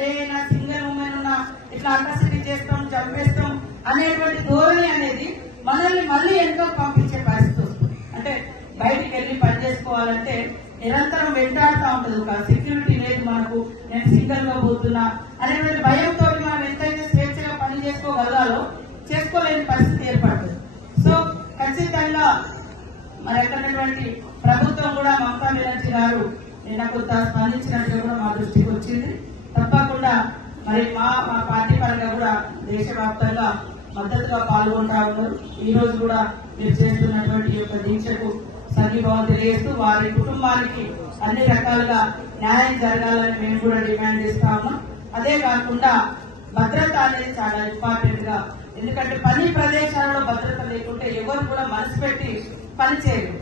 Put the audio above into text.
Day అయినా single women ఉన్నా ఇట్లా అట్రాసిటీ చేస్తాం, చంపేస్తాం అనేటువంటి ధోరణి అనేది మనల్ని మళ్ళీ ఎంతో పంపించే పరిస్థితి వస్తుంది. అంటే బయటికి వెళ్లి పని చేసుకోవాలంటే నిరంతరం వెంటాడుతూ ఉంటుంది. ఒక సెక్యూరిటీ లేదు మనకు, నేను సింగిల్ గా పోతున్నా అనేటువంటి భయంతో మనం ఎంతైతే స్వేచ్ఛగా పని చేసుకోగలగాలో చేసుకోలేని పరిస్థితి ఏర్పడుతుంది. సో ఖచ్చితంగా మరి అక్కడటువంటి ప్రభుత్వం కూడా మమతా బెనర్జీ గారు నిన్న కొంత స్పందించినట్టు కూడా మా దృష్టికి వచ్చింది. తప్పకుండా మరి మా పార్టీ పరంగా కూడా దేశవ్యాప్తంగా మద్దతుగా పాల్గొంటా ఉన్నారు. ఈ రోజు కూడా మీరు చేస్తున్నటువంటి ఈ యొక్క దీక్షకు సంఘీభావం తెలియజేస్తూ వారి కుటుంబానికి అన్ని రకాలుగా న్యాయం జరగాలని మేము కూడా డిమాండ్ చేస్తా ఉన్నాం. అదే కాకుండా భద్రత అనేది చాలా ఇంపార్టెంట్ గా, ఎందుకంటే పని ప్రదేశాలలో భద్రత లేకుంటే ఎవరు కూడా మనసు పెట్టి పని చేయరు.